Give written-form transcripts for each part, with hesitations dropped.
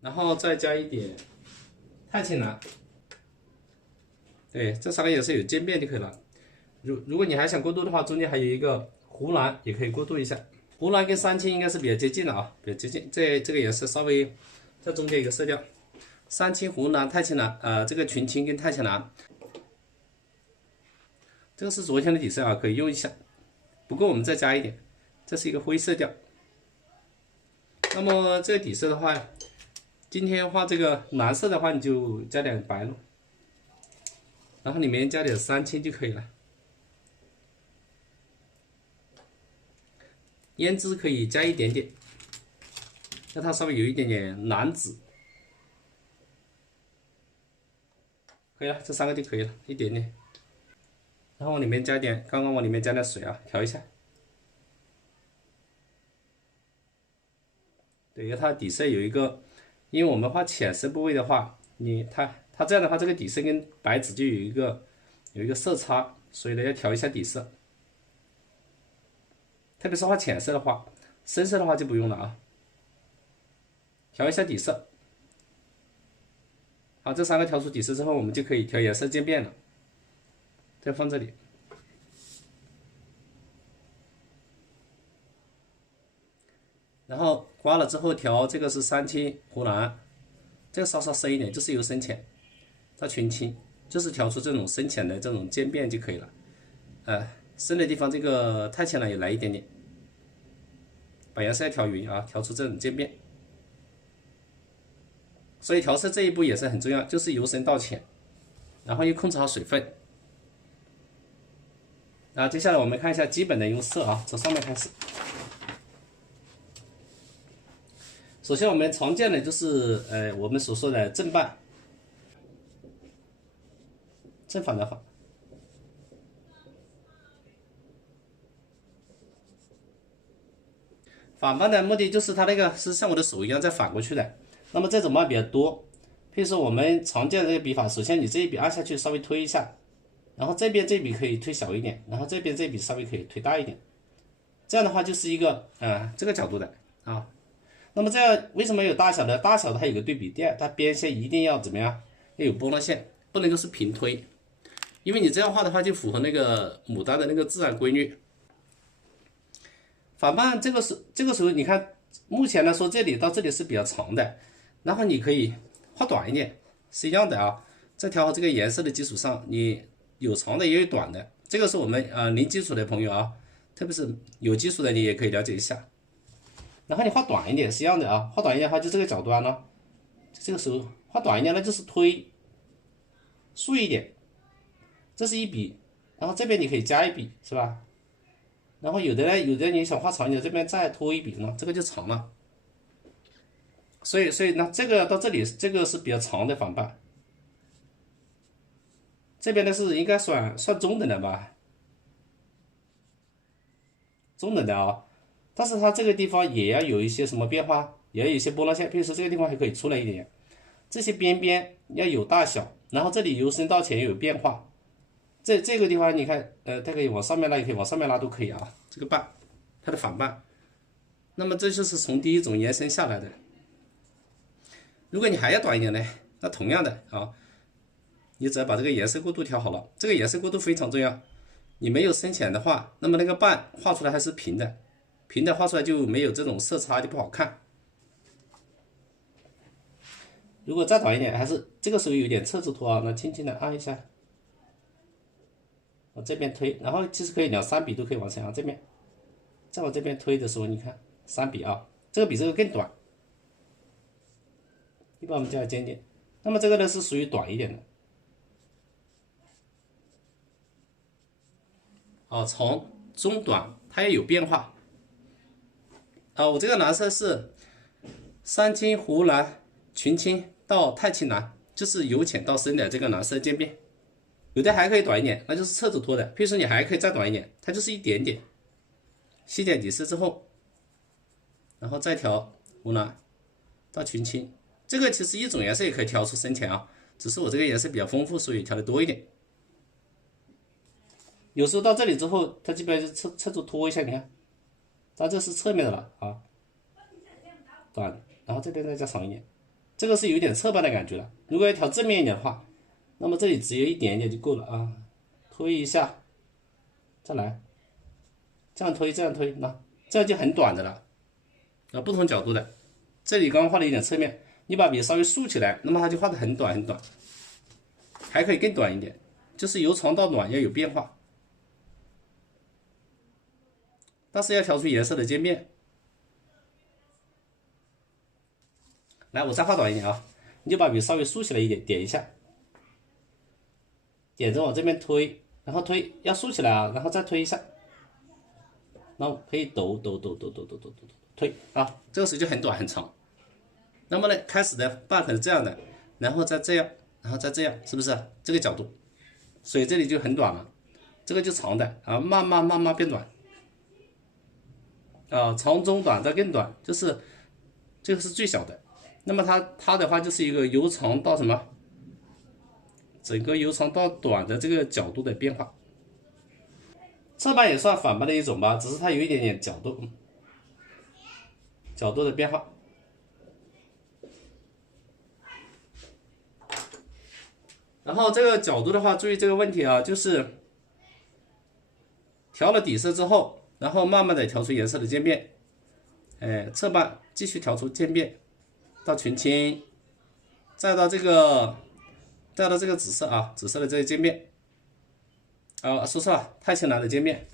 然后再加一点钛青蓝。对，这3个颜色有渐变就可以了。如果你还想过渡的话，中间还有一个湖蓝，也可以过渡一下。湖蓝跟三青应该是比较接近的啊，比较接近。这个颜色稍微在中间一个色调，三青、湖蓝、钛青蓝，这个群青跟钛青蓝，这个是昨天的底色啊，可以用一下。不过我们再加一点，这是一个灰色调。那么这个底色的话，今天画这个蓝色的话，你就加点白了，然后里面加点三青就可以了。胭脂可以加一点点，让它稍微有一点点蓝紫。可以了，这3个就可以了，一点点。然后往里面加点，刚刚往里面加点水啊，调一下。对，因为它底色有一个，因为我们画浅色部位的话，它这样的话，这个底色跟白纸就有一个色差，所以呢要调一下底色。特别是画浅色的话，深色的话就不用了啊。调一下底色。好，这3个调出底色之后，我们就可以调颜色渐变了。再放这里。然后刮了之后调这个是三青湖蓝，这个稍稍深一点，就是由深浅到群青，就是调出这种深浅的这种渐变就可以了。深的地方这个钛青蓝也来一点点，把颜色要调匀啊，调出这种渐变。所以调色这一步也是很重要，就是由深到浅，然后又控制好水分。接下来我们看一下基本的用色啊，从上面开始。首先我们常见的就是我们所说的正半，正反的反。反半的目的就是它那个是像我的手一样再反过去的，那么这种半比较多。譬如说我们常见的这个笔法，首先你这一笔按下去稍微推一下，然后这边这笔可以推小一点，然后这边这笔稍微可以推大一点，这样的话就是一个这个角度的啊。那么这样为什么有大小的？大小的它有个对比垫，它边线一定要怎么样？要有波浪线，不能够是平推，因为你这样画的话就符合那个牡丹的那个自然规律。反半这个时候你看，目前来说这里到这里是比较长的，然后你可以画短一点，是一样的啊。在调好这个颜色的基础上，你有长的也有短的，这个是我们零基础的朋友啊，特别是有基础的你也可以了解一下。然后你画短一点是一样的啊，画短一点的话就这个角端呢，这个时候画短一点那就是推竖一点，这是一笔，然后这边你可以加一笔是吧？然后有的你想画长一点，这边再拖一笔呢，这个就长了。所以呢，这个到这里这个是比较长的反半，这边呢是应该算中等的吧，中等的啊。但是它这个地方也要有一些什么变化，也要有一些波浪线，比如说这个地方还可以出来一点，这些边边要有大小，然后这里由深到浅有变化。这个地方你看，它可以往上面拉，也可以往上面拉，都可以啊。这个半，它的反半，那么这就是从第一种延伸下来的。如果你还要短一点呢，那同样的啊，你只要把这个颜色过渡调好了，这个颜色过渡非常重要。你没有深浅的话，那么那个半画出来还是平的，平的画出来就没有这种色差，就不好看。如果再短一点，还是这个时候有点侧着拖啊，那轻轻的按一下，往这边推，然后其实可以2、3笔都可以往前啊，这边再往这边推的时候，你看3笔啊，这个比这个更短。一般我们加尖点，那么这个呢是属于短一点的。长、中、短它也有变化。我这个蓝色是三青、湖蓝、群青到钛青蓝，就是由浅到深的这个蓝色渐变。有的还可以短一点，那就是侧着拖的。比如说你还可以再短一点，它就是一点点。吸点底色之后，然后再调湖蓝到群青。这个其实一种颜色也可以调出深浅啊，只是我这个颜色比较丰富，所以调的多一点。有时候到这里之后，它基本上就侧着拖一下，你看，但这是侧面的了啊，短，然后这边再加长一点，这个是有点侧半的感觉了。如果要调正面一点的话，那么这里只有一点点就够了啊，推一下，再来，这样推，这样推，那这样就很短的了。不同角度的，这里刚刚画的有点侧面，你把笔稍微竖起来，那么它就画的很短很短，还可以更短一点，就是由长到短要有变化，但是要调出颜色的渐变。来，我再画短一点啊，你就把笔稍微竖起来一点，点一下，点着往这边推，然后推要竖起来啊，然后再推一下，然后可以抖推啊，这个时候就很短很长。那么呢，开始的半可能这样的，然后再这样，然后再这样，是不是这个角度？所以这里就很短了，这个就长的啊，慢慢变短啊，长中短再更短，就是这个是最小的。那么它的话就是一个由长到什么，整个由长到短的这个角度的变化。侧半也算反半的一种吧，只是它有一点点角度的变化。然后这个角度的话，注意这个问题啊，就是调了底色之后，然后慢慢的调出颜色的渐变，侧半继续调出渐变，到群青，再到这个紫色啊，紫色的这个渐变，说错了，太青蓝的渐变。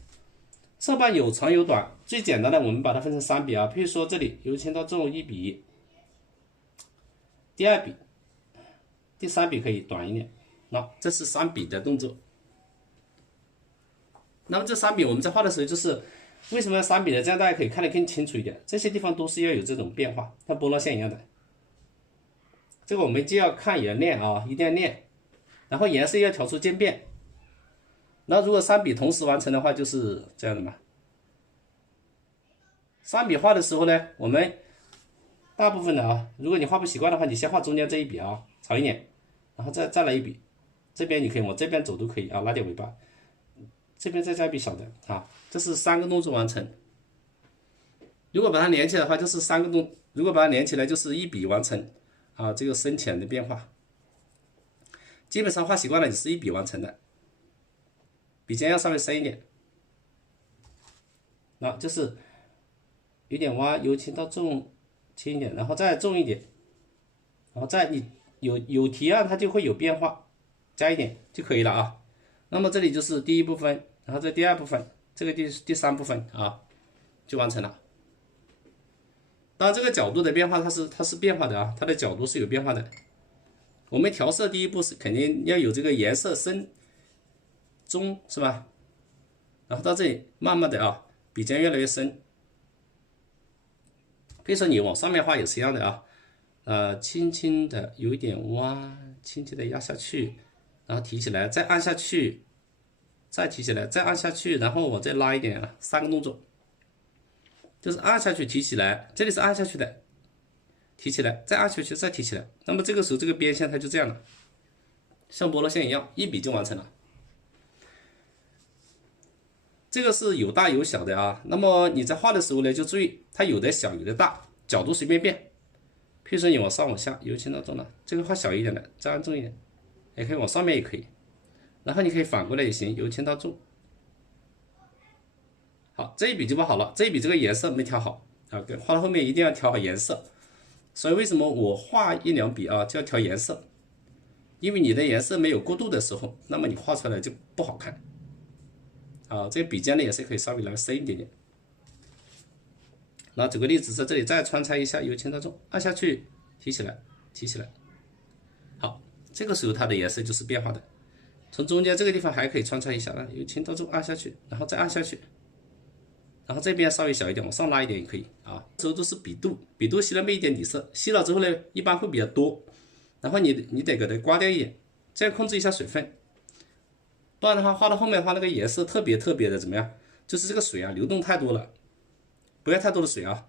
侧半有长有短，最简单的我们把它分成3笔啊，譬如说这里由轻到重1笔，第2笔，第3笔可以短一点。那这是3笔的动作。那么这3笔我们在画的时候，就是为什么要3笔呢？这样大家可以看得更清楚一点。这些地方都是要有这种变化，像波浪线一样的。这个我们就要看也练啊，一定要练。然后颜色要调出渐变。那如果3笔同时完成的话，就是这样的嘛。3笔画的时候呢，我们大部分的啊，如果你画不习惯的话，你先画中间这一笔啊，长一点，然后再来一笔。这边你可以往这边走都可以啊，拉点尾巴，这边再加一笔小的啊，这是3个动作完成。如果把它连起来的话，就是3个动，如果把它连起来就是1笔完成啊，这个深浅的变化。基本上画习惯了，你是1笔完成的，笔尖要稍微深一点，那就是有点弯，由轻到重，轻一点，然后再重一点，然后再你有提案它就会有变化。加一点就可以了啊。那么这里就是第1部分，然后这第2部分，这个第3部分啊，就完成了。当然这个角度的变化它是变化的啊，它的角度是有变化的。我们调色第一步是肯定要有这个颜色深中是吧？然后到这里慢慢的啊，笔尖越来越深。比如说你往上面画也是一样的啊，轻轻的有一点弯，轻轻的压下去。然后提起来，再按下去，再提起来，再按下去，然后我再拉一点啊，3个动作，就是按下去，提起来，这里是按下去的，提起来，再按下去，再提起来。那么这个时候这个边线它就这样了，像波浪线一样，1笔就完成了。这个是有大有小的啊。那么你在画的时候呢，就注意它有的小有的大，角度随便变。譬如说你往上往下，由轻到重了，这个画小一点的，再按重一点。也可以往上面也可以，然后你可以反过来也行，由轻到重。好，这一笔就不好了，这一笔这个颜色没调好啊，画到后面一定要调好颜色。所以为什么我画1、2笔啊就要调颜色？因为你的颜色没有过渡的时候，那么你画出来就不好看啊。这个笔尖的颜色可以稍微来深一点点。那举个例子，在这里再穿插一下，由轻到重，按下去，提起来，提起来。好。这个时候它的颜色就是变化的，从中间这个地方还可以穿插一下，由轻到重按下去，然后再按下去，然后这边稍微小一点，往上拉一点也可以啊。这时候都是笔肚吸了那么一点底色，吸了之后呢，一般会比较多，然后你得给它刮掉一点，这样控制一下水分，不然的话画到后面的话，那个颜色特别的怎么样？就是这个水啊流动太多了，不要太多的水啊，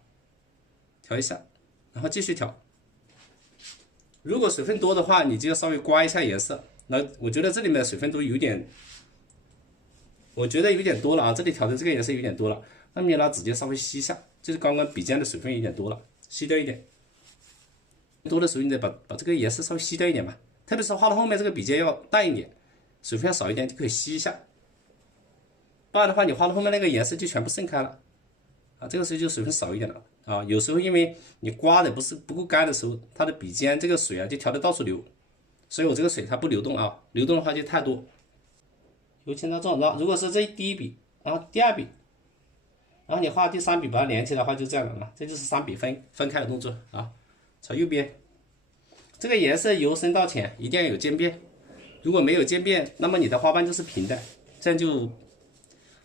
调一下，然后继续调。如果水分多的话，你就要稍微刮一下颜色。那我觉得这里面的水分都有点，我觉得有点多了啊。这里调的这个颜色有点多了，那么你拿指尖稍微吸一下，就是刚刚笔尖的水分有点多了，吸掉一点。多的时候，你得把这个颜色稍微吸掉一点嘛，特别是画到后面这个笔尖要淡一点，水分要少一点，就可以吸一下。不然的话，你画到后面那个颜色就全部渗开了啊，这个时候就水分少一点了啊。有时候因为你刮的不够干的时候，它的笔尖这个水啊就调的到处流，所以我这个水它不流动啊，流动的话就太多。油青到重，然后如果是这第一笔，然后第二笔，然后你画第三笔把它连起来的话，就这样了嘛，这就是3笔分开的动作啊。朝右边，这个颜色由深到浅一定要有渐变，如果没有渐变，那么你的花瓣就是平的，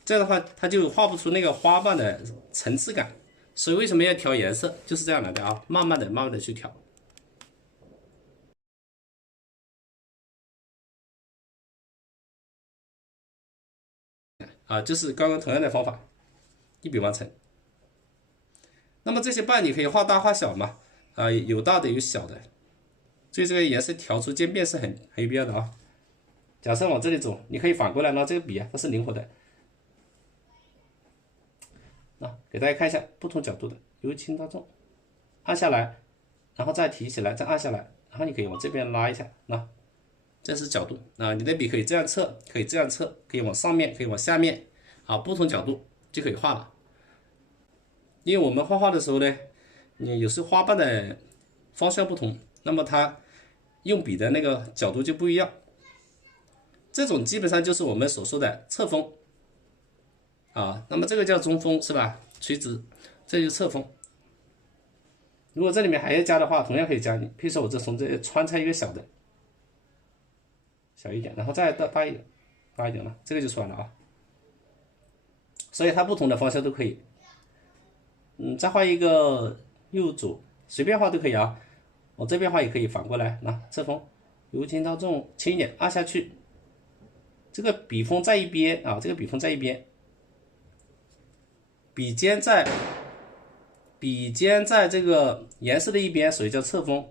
这样的话它就画不出那个花瓣的层次感。所以为什么要调颜色，就是这样来的啊，慢慢的去调。啊，就是刚刚同样的方法，一笔完成。那么这些瓣你可以画大画小嘛，啊，有大的有小的，所以这个颜色调出渐变是很有必要的啊。假设往这里走，你可以反过来呢，这个笔啊它是灵活的。给大家看一下不同角度的，由轻到重，按下来，然后再提起来，再按下来，然后你可以往这边拉一下，这是角度啊。你的笔可以这样侧，可以这样侧，可以往上面，可以往下面啊，不同角度就可以画了。因为我们画画的时候呢，你有时候花瓣的方向不同，那么它用笔的那个角度就不一样。这种基本上就是我们所说的侧锋啊，那么这个叫中锋是吧？垂直，这就是侧锋。如果这里面还要加的话，同样可以加。比如说我这从这里穿插一个小的，小一点，然后再大一点，大一点了，这个就出来了啊。所以它不同的方向都可以。再画一个右左，随便画都可以啊。我这边画也可以反过来，侧锋，由轻到重，轻一点，按下去。这个笔锋在一边啊，这个笔锋在一边，笔尖在这个颜色的一边，所以叫侧锋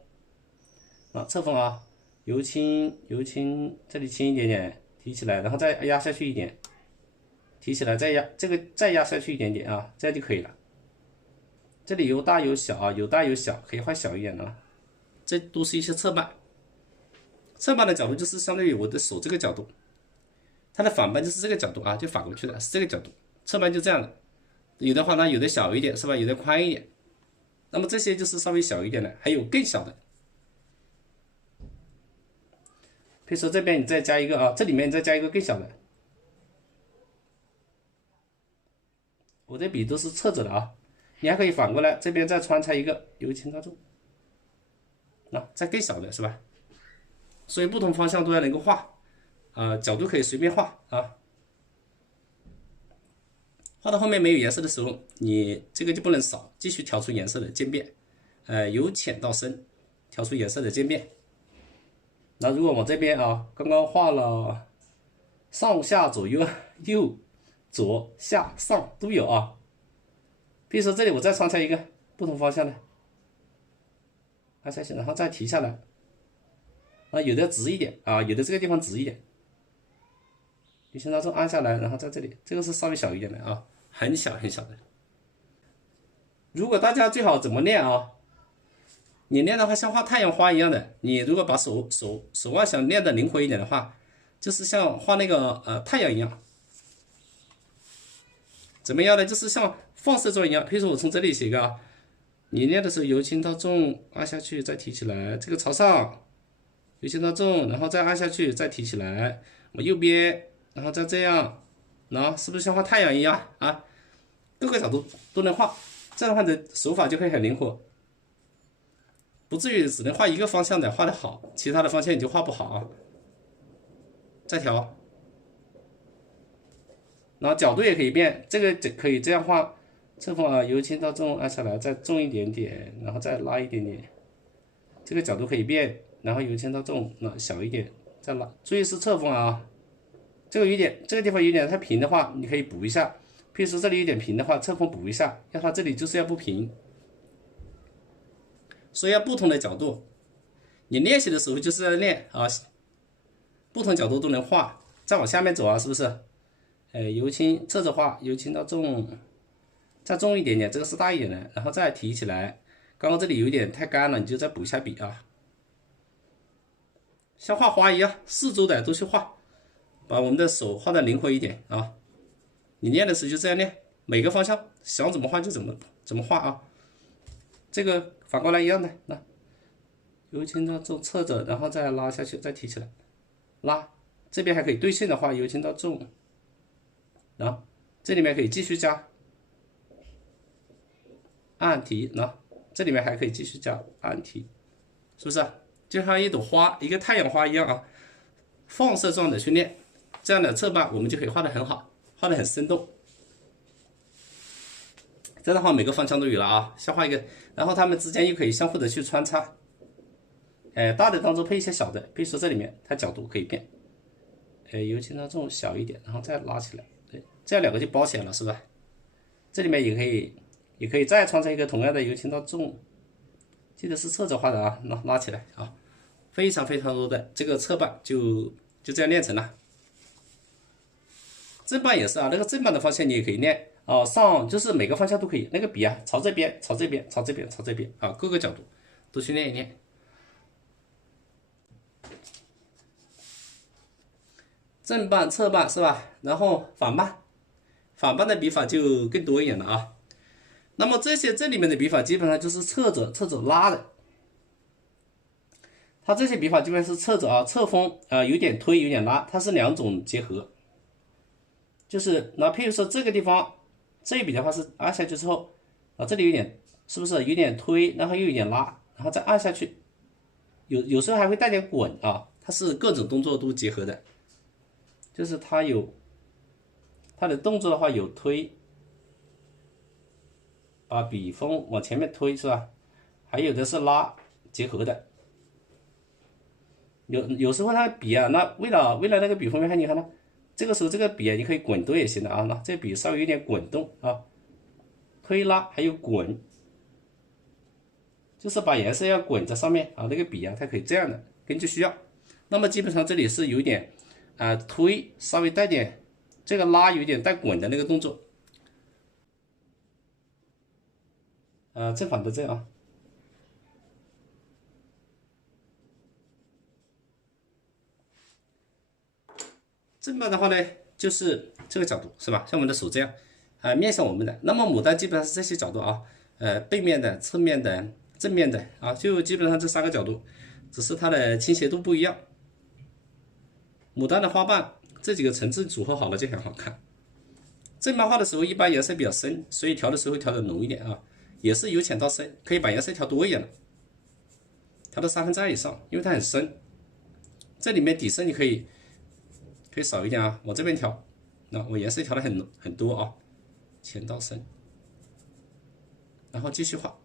啊，侧锋啊，由轻，这里轻一点点，提起来，然后再压下去一点，提起来，再压下去一点点啊，这样就可以了。这里有大有小啊，有大有小，可以画小一点的。这都是一些侧瓣，侧瓣的角度就是相当于我的手这个角度，它的反瓣就是这个角度啊，就反过去的是这个角度，侧瓣就这样的。有的话呢，有的小一点是吧？有的宽一点。那么这些就是稍微小一点的，还有更小的。比如说这边你再加一个啊，这里面你再加一个更小的。我的笔都是侧着的啊，你还可以反过来，这边再穿插一个由轻到重，再更小的是吧？所以不同方向都要能够画啊，角度可以随便画啊。画到后面没有颜色的时候，你这个就不能少，继续调出颜色的渐变，由浅到深，调出颜色的渐变。那如果往这边啊，刚刚画了上下左右、右左下上都有啊。比如说这里我再穿插一个不同方向的，按下去，然后再提下来，有的直一点啊，有的这个地方直一点。你现在就按下来，然后在这里，这个是稍微小一点的啊，很小很小的。如果大家最好怎么练啊？你练的话像画太阳花一样的，你如果把手腕想练的灵活一点的话，就是像画那个太阳一样。怎么样呢？就是像放射状一样。比如说我从这里写一个啊，你练的时候由轻到重，按下去再提起来，这个朝上，由轻到重，然后再按下去再提起来，我右边，然后再这样，是不是像画太阳一样啊？各个角度都能画，这样的话你的手法就会很灵活，不至于只能画一个方向的画得好，其他的方向你就画不好啊。再调，然后角度也可以变，这个可以这样画，侧锋啊，由轻到重，按下来再重一点点，然后再拉一点点，这个角度可以变，然后由轻到重，小一点，再拉，注意是侧锋啊。这个地方有点太平的话，你可以补一下。譬如说这里有点平的话，侧锋补一下，要它这里就是要不平。所以要不同的角度，你练习的时候就是要练啊，不同角度都能画。再往下面走啊，是不是？由轻侧着画，由轻到重，再重一点点，这个是大一点的，然后再提起来，刚刚这里有一点太干了，你就再补一下笔啊。像画花一样，四周的都去画，把我们的手画的灵活一点啊。你练的时候就这样练，每个方向想怎么画就怎么画啊。这个反过来一样的，那由轻到重侧着，然后再拉下去，再提起来，拉。这边还可以对称的话，由轻到重，然后这里面可以继续加按提，那这里面还可以继续加按提，是不是啊？就像一朵花，一个太阳花一样啊，放射状的去练，这样的侧半我们就可以画得很好，画得很生动。这样的话每个方向都有了啊，先画一个，然后它们之间又可以相互的去穿插。大的当中配一些小的，比如说这里面它角度可以变，由轻到重小一点，然后再拉起来，对，这样两个就包起来了，是吧？这里面也可以再创造一个同样的由轻到重，记得是侧着画的啊，拉起来啊，非常多的这个侧半就这样练成了。正半也是啊，那个正半的方向你也可以练啊，上就是每个方向都可以，那个笔啊朝这边朝这边朝这边朝这边啊，各个角度都去练一练。正半侧半是吧？然后反半的笔法就更多一点了啊。那么这里面的笔法基本上就是侧着拉的，它这些笔法基本上是侧着啊，侧锋有点推有点拉，它是两种结合。就是那譬如说这个地方这一笔的话是按下去之后啊，这里有点是不是有点推，然后又有点拉，然后再按下去，有时候还会带点滚啊，它是各种动作都结合的。就是它的动作的话有推，把笔锋往前面推是吧？还有的是拉结合的。有时候它笔啊，那为了那个笔锋你看它，这个时候这个笔啊，你可以滚动也行的啊。那这笔稍微有点滚动啊，推拉还有滚，就是把颜色要滚在上面啊。那个笔啊，它可以这样的，根据需要。那么基本上这里是有点推，稍微带点这个拉，有点带滚的那个动作。正反的这样啊。正半的话呢，就是这个角度是吧？像我们的手这样，面向我们的。那么牡丹基本上是这些角度啊，背面的、侧面的、正面的啊，就基本上这三个角度，只是它的倾斜度不一样。牡丹的花瓣这几个层次组合好了就很好看。正半画的时候一般颜色比较深，所以调的时候调的浓一点啊，也是由浅到深，可以把颜色调多一点了，调到2/3以上，因为它很深。这里面底色你可以少一点啊，往这边调，那我颜色调的很多啊，浅到深，然后继续画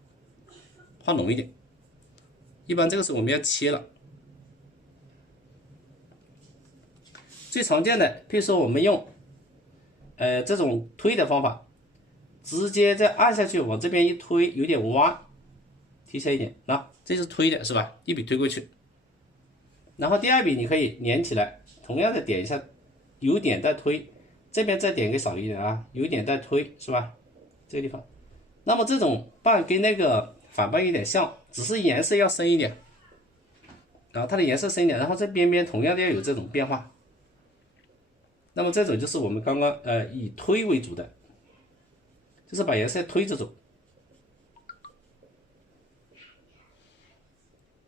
浓一点。一般这个时候我们要切了。最常见的，譬如说我们用这种推的方法，直接再按下去，往这边一推，有点弯，提前一点，那这是推的是吧？一笔推过去，然后第二笔你可以连起来，同样的点一下，有点带推，这边再点个少一点啊，有点带推是吧？这个地方，那么这种半跟那个反半有点像，只是颜色要深一点，然后它的颜色深一点，然后这边边同样的要有这种变化。那么这种就是我们刚刚以推为主的，就是把颜色推着走。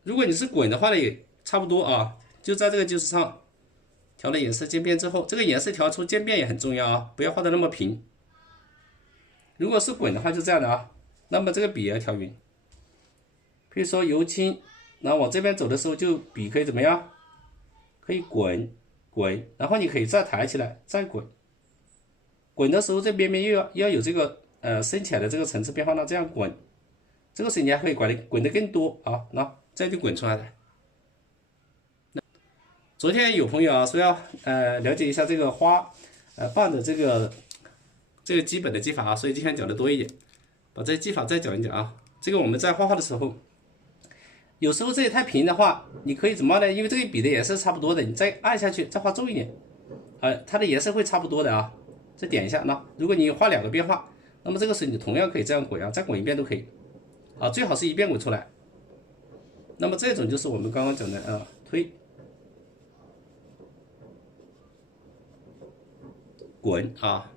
如果你是滚的话呢，也差不多啊，就在这个基础上调了颜色渐变之后，这个颜色调出渐变也很重要啊，不要画的那么平。如果是滚的话就这样的啊，那么这个笔也要调匀。比如说由轻，然后往这边走的时候，就笔可以怎么样？可以滚，然后你可以再抬起来，再滚。滚的时候这边边又要有这个深浅的这个层次变化，那这样滚，这个时候你还可以滚得更多啊，那这样就滚出来了。昨天有朋友啊说要了解一下这个花瓣的这个基本的技法啊，所以今天讲的多一点，把这些技法再讲一讲啊。这个我们在画画的时候，有时候这里太平的话，你可以怎么呢？因为这个笔的颜色差不多的，你再按下去，再画重一点，它的颜色会差不多的啊。再点一下，那如果你画两个变化，那么这个时候你同样可以这样滚啊，再滚一遍都可以。啊，最好是一遍滚出来。那么这种就是我们刚刚讲的推、滚啊。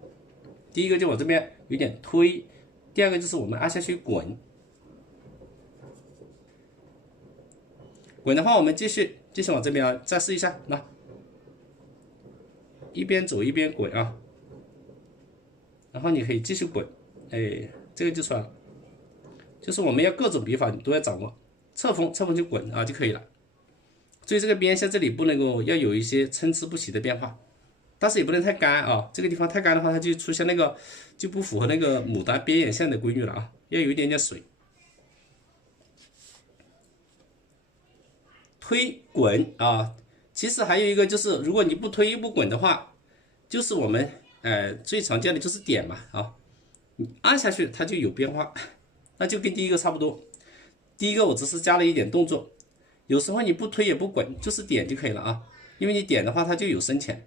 第一个就往这边有点推，第二个就是我们按下去滚。滚的话，我们继续往这边再试一下，那一边走一边滚啊。然后你可以继续滚，哎，这个就出来了。就是我们要各种笔法都要掌握，侧锋就滚啊就可以了。所以这个边线这里不能够要有一些参差不齐的变化，但是也不能太干啊。这个地方太干的话，它就出现那个就不符合那个牡丹边眼线的规律了啊，要有一点点水。推滚啊，其实还有一个就是，如果你不推又不滚的话，就是我们最常见的就是点嘛啊，你按下去它就有变化。那就跟第一个差不多。第一个我只是加了一点动作，有时候你不推也不滚，就是点就可以了啊。因为你点的话，它就有深浅，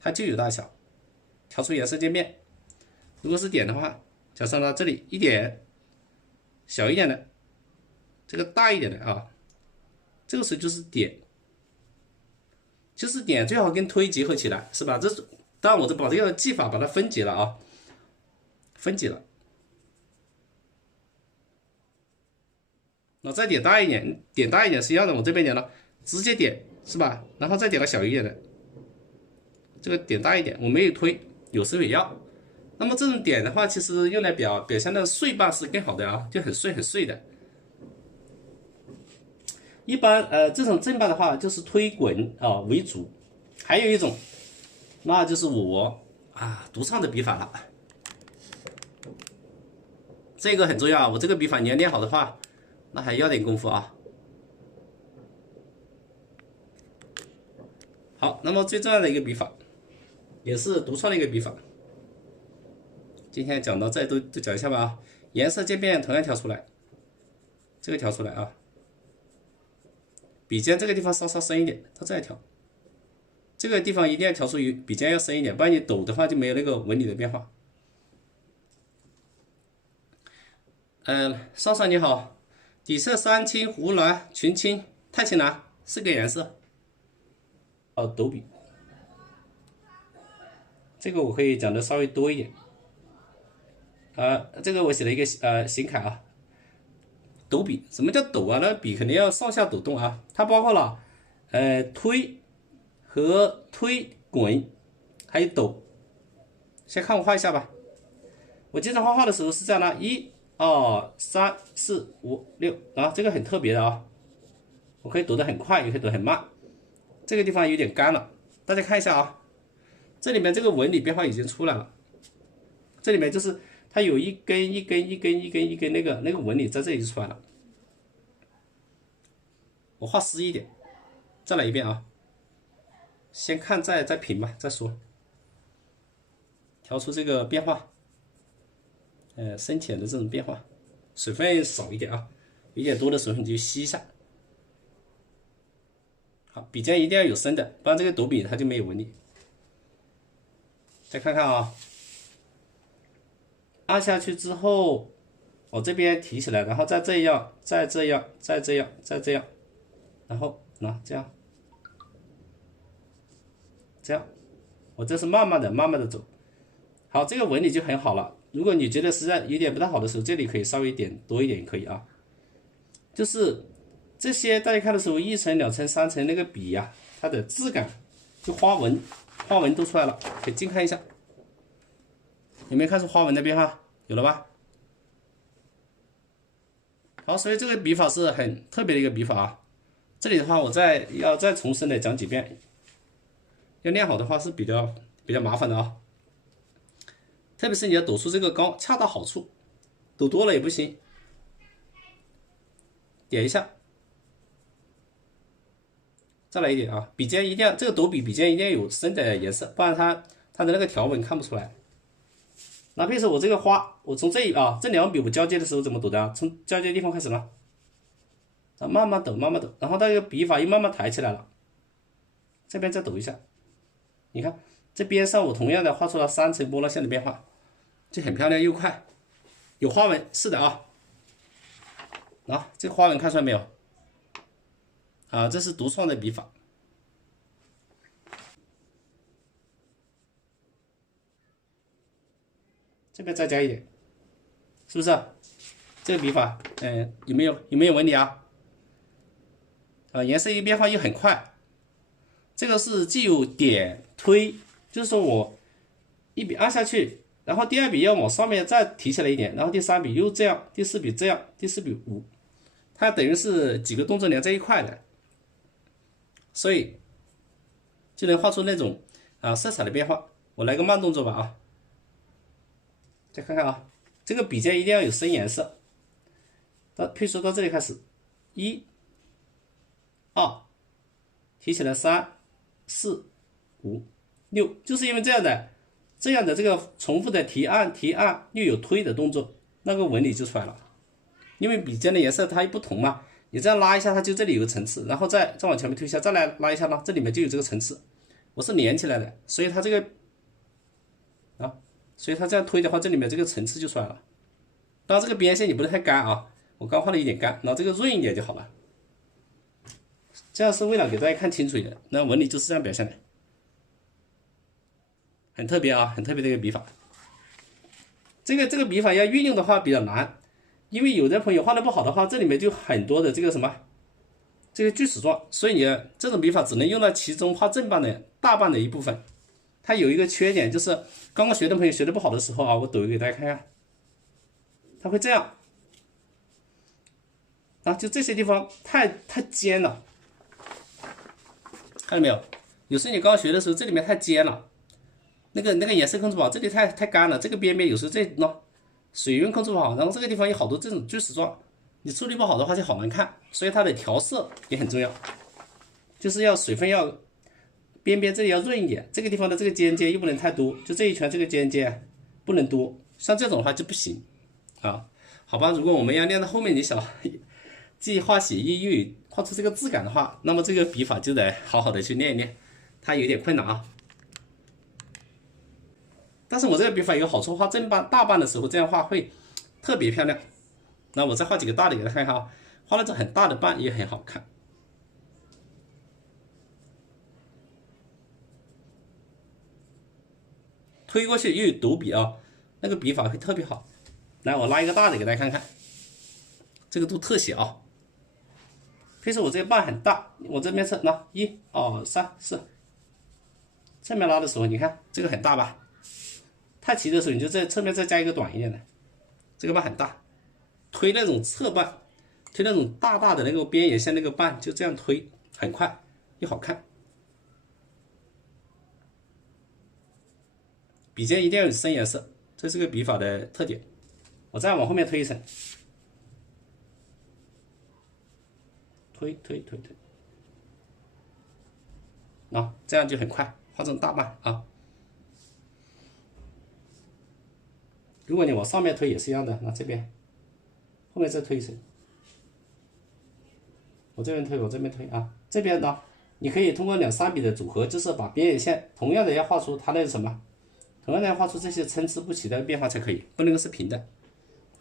它就有大小。调出颜色界面，如果是点的话，假设呢这里一点，小一点的，这个大一点的啊，这个时候就是点，就是点最好跟推结合起来，是吧？这是当然我就把这个技法把它分解了啊，分解了。那再点大一点，点大一点是一样的，我这边点了，直接点是吧？然后再点个小一点的，这个点大一点，我没有推，有时候也要。那么这种点的话，其实用来表现的碎瓣是更好的啊，就很碎的。一般这种正瓣的话，就是推滚啊为主，还有一种，那就是我独创的笔法了。这个很重要，我这个笔法你要练好的话，那还要点功夫啊。好，那么最重要的一个笔法，也是独创的一个笔法。今天讲到这都讲一下吧啊。颜色渐变同样调出来，这个调出来啊。笔尖这个地方稍深一点，它再调。这个地方一定要调出笔尖要深一点，不然你抖的话就没有那个纹理的变化。少少你好，底色三青、湖蓝、群青、太青蓝4个颜色。抖笔，这个我可以讲的稍微多一点。这个我写了一个行楷啊。抖笔，什么叫抖啊？那笔肯定要上下抖动啊。它包括了推和推滚，还有抖。先看我画一下吧。我经常画的时候是这样的，1、2、3、4、5、6啊，这个很特别的啊。我可以抖得很快，也可以抖得很慢。这个地方有点干了，大家看一下啊，这里面这个纹理变化已经出来了。这里面就是它有一根那个纹理在这里就出来了。我画湿一点，再来一遍啊。先看再平吧，再说。调出这个变化，深浅的这种变化，水分少一点啊，有点多的时候你就吸一下。好，笔尖一定要有深的，不然这个抖笔它就没有纹理。再看看啊，按下去之后，我这边提起来，然后再这样，再这样，再这样，再这样，然后这样，这样，我这是慢慢的走。好，这个纹理就很好了。如果你觉得实在有点不太好的时候，这里可以稍微点多一点，可以啊。就是这些大家看的时候，1层、2层、3层那个笔呀，它的质感，就花纹都出来了，可以近看一下，有没有看出花纹的变化？有了吧？好，所以这个笔法是很特别的一个笔法啊。这里的话，我要再重申的讲几遍，要练好的话是比较麻烦的啊。特别是你要抖出这个高，恰到好处，抖多了也不行。点一下，再来一点啊！笔尖一定要这个抖笔尖一定要有深的颜色，不然它的那个条纹看不出来。那比如说我这个花，我从这2笔我交接的时候怎么抖的啊？从交接地方开始了，慢慢抖，然后这个笔法又慢慢抬起来了，这边再抖一下，你看这边上我同样的画出了3层波浪线的变化，就很漂亮又快，有花纹，是的啊。啊，这个花纹看出来没有？啊，这是独创的笔法。这边再加一点，是不是？这个笔法，有没有纹理啊？啊，颜色一变化又很快。这个是既有点推，就是说我一笔按下去，然后第二笔要往上面再提起来一点，然后第三笔又这样，第四笔这样，第四笔五，它等于是几个动作连在一块的，所以就能画出那种色彩的变化。我来个慢动作吧啊，再看看啊，这个笔尖一定要有深颜色。譬如说到这里开始，1、2，提起来3、4、5、6，就是因为这样的这个重复的提按又有推的动作，那个纹理就出来了。因为笔尖的颜色它不同嘛，你这样拉一下，它就这里有个层次，然后再往前面推一下，再来拉一下呢，这里面就有这个层次。我是连起来的，所以它这个所以它这样推的话，这里面这个层次就出来了。当然这个边线你不能太干啊，我刚画了一点干，然后这个润一点就好了。这样是为了给大家看清楚一点，那纹理就是这样表现的，很特别啊，很特别的一个笔法。这个笔法要运用的话比较难，因为有的朋友画的不好的话，这里面就很多的这个什么，这个锯齿状，所以你这种笔法只能用到其中画正半的大半的一部分。它有一个缺点，就是刚刚学的朋友学的不好的时候啊，我抖给大家看看，它会这样啊，就这些地方太尖了，看到没有？有时候你刚学的时候，这里面太尖了，那个颜色控制不好，这里太干了，这个边边有时候水晕控制不好，然后这个地方有好多这种锯齿状，你处理不好的话就好难看，所以它的调色也很重要，就是要水分要边边这里要润一点，这个地方的这个尖尖又不能太多，就这一圈这个尖尖不能多，像这种的话就不行啊。好吧，如果我们要练到后面，你想既画写意又画出这个质感的话，那么这个笔法就得好好的去练一练，它有点困难啊。但是我这个笔法有个好处，画正半大半的时候这样画会特别漂亮。那我再画几个大的给大家看看啊，画了这很大的半也很好看。推过去又有抖笔啊，那个笔法会特别好。来，我拉一个大的给大家看看，这个都特写啊。比如说我这个半很大，我这边是那1、2、3、4，侧面拉的时候，你看这个很大吧？太齐的时候，你就在侧面再加一个短一点的，这个半很大。推那种侧半，推那种大大的那个边沿线那个半，就这样推，很快又好看。笔尖一定要有深颜色，这是个笔法的特点。我再往后面推一层，推，啊，这样就很快，画成大半啊。如果你往上面推也是一样的，那这边后面再推一层，我这边推，我这边推啊。这边呢，你可以通过2、3笔的组合，就是把边沿线同样的要画出它那什么，同样的要画出这些参差不齐的变化才可以，不能够是平的，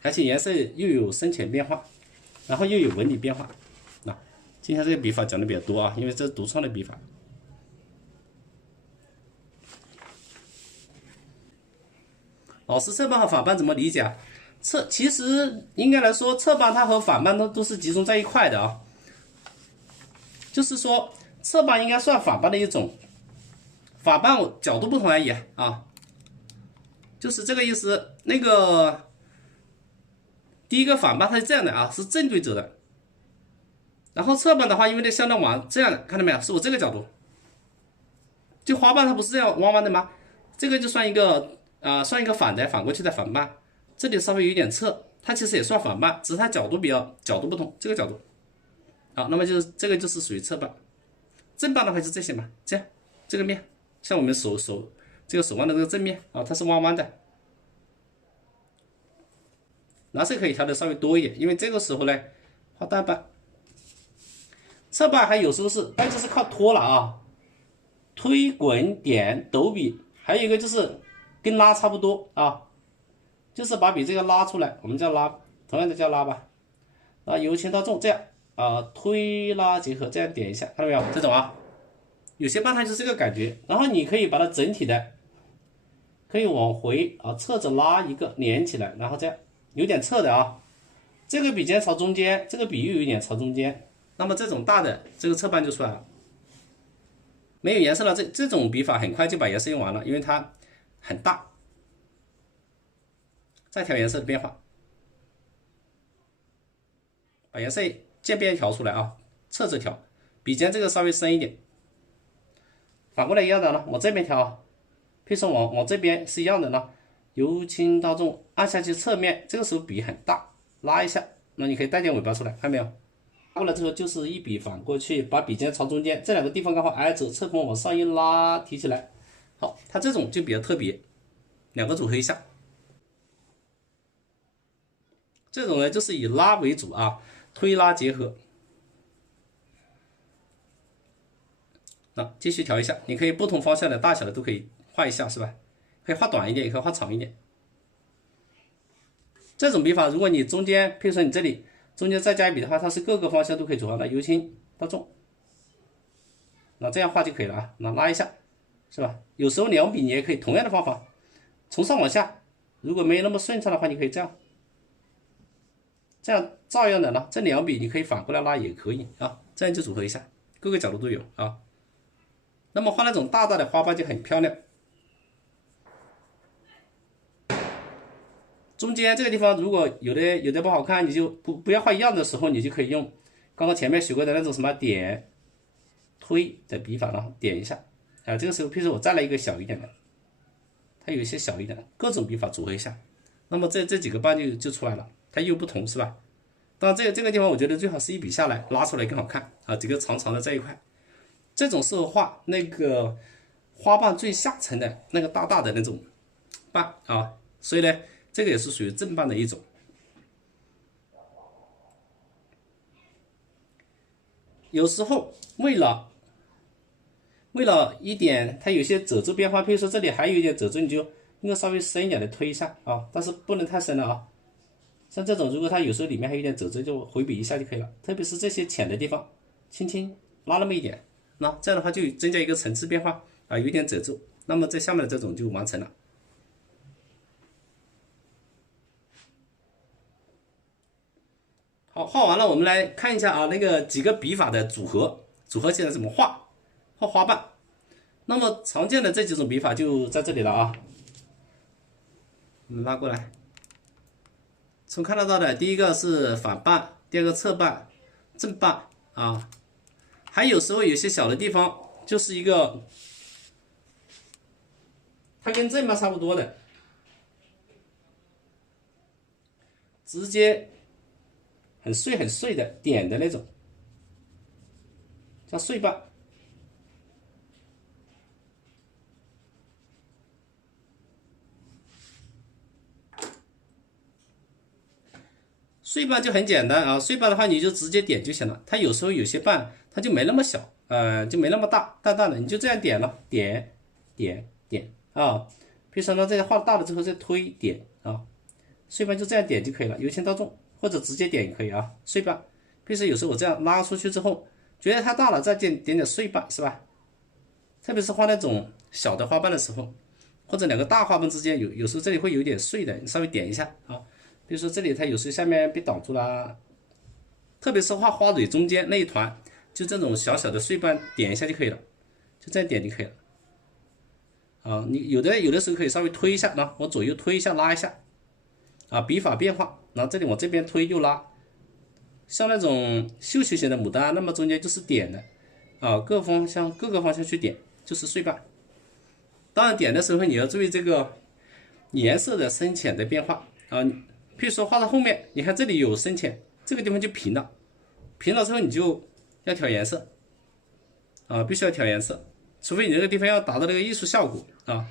而且颜色又有深浅变化，然后又有纹理变化。那今天这个笔法讲的比较多啊，因为这是独创的笔法。老师，侧半和反半怎么理解啊？其实应该来说，侧半它和反半都是集中在一块的啊。就是说，侧半应该算反半的一种，反半角度不同而已啊。就是这个意思。那个第一个反半它是这样的啊，是正对折的。然后侧半的话，因为它相当弯，这样的，看到没有？是我这个角度。就花瓣它不是这样弯弯的吗？这个就算一个算一个反过去的反半，这里稍微有点侧，它其实也算反半，只是它角度不同，这个角度。好，那么就是这个就是属于侧半。正半的话就这些嘛，这样这个面，像我们这个手腕的这个正面啊，它是弯弯的。蓝色可以调的稍微多一点，因为这个时候呢画大半。侧半还有时候是，但就是靠拖了啊，推滚点抖笔，还有一个就是跟拉差不多啊，就是把笔这个拉出来，我们叫拉，同样的叫拉吧。啊，由轻到重这样啊，推拉结合这样点一下，看到没有？这种啊，有些棒它就是这个感觉，然后你可以把它整体的可以往回啊侧着拉一个连起来，然后这样有点侧的啊，这个笔尖朝中间，这个笔又有点朝中间，那么这种大的这个侧瓣就出来了。没有颜色了，这种笔法很快就把颜色用完了，因为它很大。再调颜色的变化，把颜色渐变调出来啊，侧着调，笔尖这个稍微深一点。反过来一样的呢，往这边调，譬如说往这边是一样的呢，由轻到重，按下去侧面，这个时候笔很大，拉一下，那你可以带点尾巴出来，看到没有？过来之后就是一笔反过去，把笔尖朝中间，这两个地方刚好挨着，侧锋往上一拉，提起来。好，它这种就比较特别，两个组合一下。这种呢就是以拉为主啊，推拉结合。那继续调一下，你可以不同方向的大小的都可以画一下，是吧？可以画短一点，也可以画长一点。这种笔法，如果你中间，譬如说你这里中间再加一笔的话，它是各个方向都可以组合的，由轻到重。那这样画就可以了啊，那拉一下，是吧？有时候两笔你也可以同样的方法，从上往下，如果没有那么顺畅的话，你可以这样。这样照样的呢，这两笔你可以反过来拉也可以啊，这样就组合一下，各个角度都有啊。那么画那种大大的花瓣就很漂亮。中间这个地方如果有的不好看，你就不要画一样的时候，你就可以用刚刚前面学过的那种什么点推的笔法呢，点一下啊。这个时候，譬如说我再来一个小一点的，它有一些小一点的，各种笔法组合一下，那么这几个瓣就出来了。它又不同是吧？当然这个地方我觉得最好是一笔下来拉出来更好看啊，这个长长的这一块，这种适合画那个花瓣最下层的那个大大的那种瓣啊，所以呢，这个也是属于正瓣的一种。有时候为了一点它有些褶皱变化，譬如说这里还有一点褶皱，你就应该稍微深一点的推一下啊，但是不能太深了啊。像这种，如果它有时候里面还有点褶皱，就回笔一下就可以了。特别是这些浅的地方，轻轻拉那么一点，那这样的话就增加一个层次变化啊，有点褶皱，那么这下面的这种就完成了。好，画完了，我们来看一下啊，那个几个笔法的组合起来怎么画花瓣。那么常见的这几种笔法就在这里了啊，我们拉过来。从看得到的，第一个是反瓣，第二个侧瓣、正瓣啊，还有时候有些小的地方就是一个，它跟正瓣差不多的，直接很碎的点的那种，叫碎瓣。碎瓣就很简单啊，碎瓣的话你就直接点就行了。它有时候有些瓣它就没那么小，就没那么大，淡淡的，你就这样点了，点啊。比如说呢，这样画大了之后再推点啊，碎瓣就这样点就可以了，由轻到重，或者直接点也可以啊。碎瓣，比如说有时候我这样拉出去之后，觉得它大了，再点碎瓣是吧？特别是画那种小的花瓣的时候，或者两个大花瓣之间有时候这里会有点碎的，你稍微点一下啊。比如说这里它有时候下面被挡住了，特别是画花蕊中间那一团，就这种小小的碎瓣点一下就可以了，就这样点就可以了。啊，你有的时候可以稍微推一下，然后往左右推一下，拉一下，啊，笔法变化，然后这里往这边推又拉，像那种绣球型的牡丹，那么中间就是点的，啊，各个方向去点，就是碎瓣。当然点的时候你要注意这个颜色的深浅的变化啊。譬如说画到后面，你看这里有深浅，这个地方就平了，平了之后你就要调颜色啊，必须要调颜色，除非你这个地方要达到那个艺术效果啊。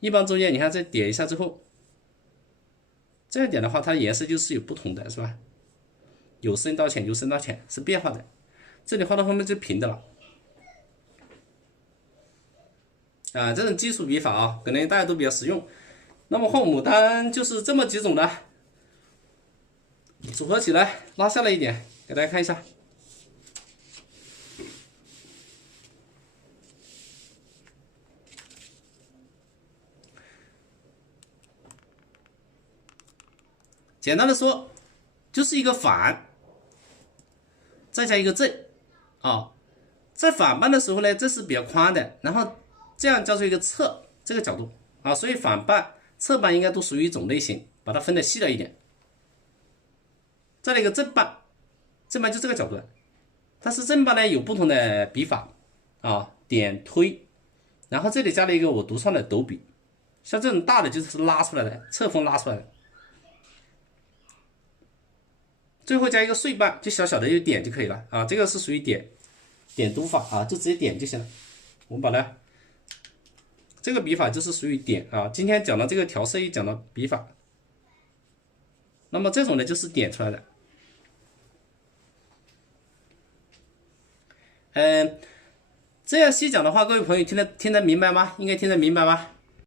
一般中间你看再点一下之后，这样点的话，它的颜色就是有不同的，是吧？由深到浅，由深到浅是变化的。这里画到后面就平的了啊。这种基础笔法啊，可能大家都比较实用。那么画牡丹就是这么几种的。组合起来，拉下来一点，给大家看一下。简单的说，就是一个反，再加一个正啊。在反半的时候呢，这是比较宽的，然后这样叫做一个侧这个角度啊，所以反半、侧半应该都属于一种类型，把它分的细了一点。再来一个正半，正半就这个角度，但是正半呢有不同的笔法啊，点推，然后这里加了一个我独创的斗笔，像这种大的就是拉出来的，侧锋拉出来的。最后加一个碎半，就小小的一个点就可以了啊，这个是属于点读法啊，就直接点就行了。我们把它这个笔法就是属于点啊，今天讲的这个调色一讲到笔法，那么这种呢就是点出来的。这样细讲的话，各位朋友听得明白吗？应该听得明白吗？